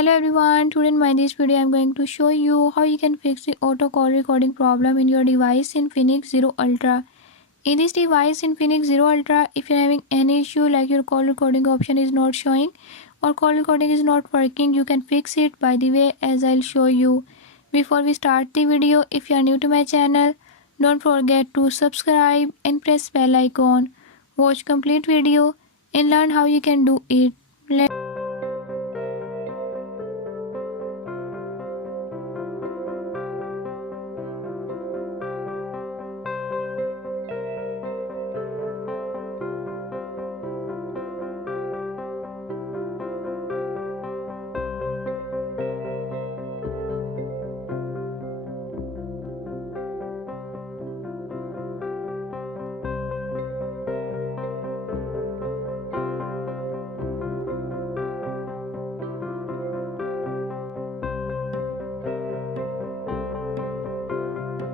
Hello everyone, today in my this video I am going to show you how you can fix the auto call recording problem in your device Infinix Zero Ultra. In this device Infinix Zero Ultra, if you are having any issue like your call recording option is not showing or call recording is not working, you can fix it by the way as I'll show you. Before we start the video, if you are new to my channel, don't forget to subscribe and press bell icon. Watch complete video and learn how you can do it.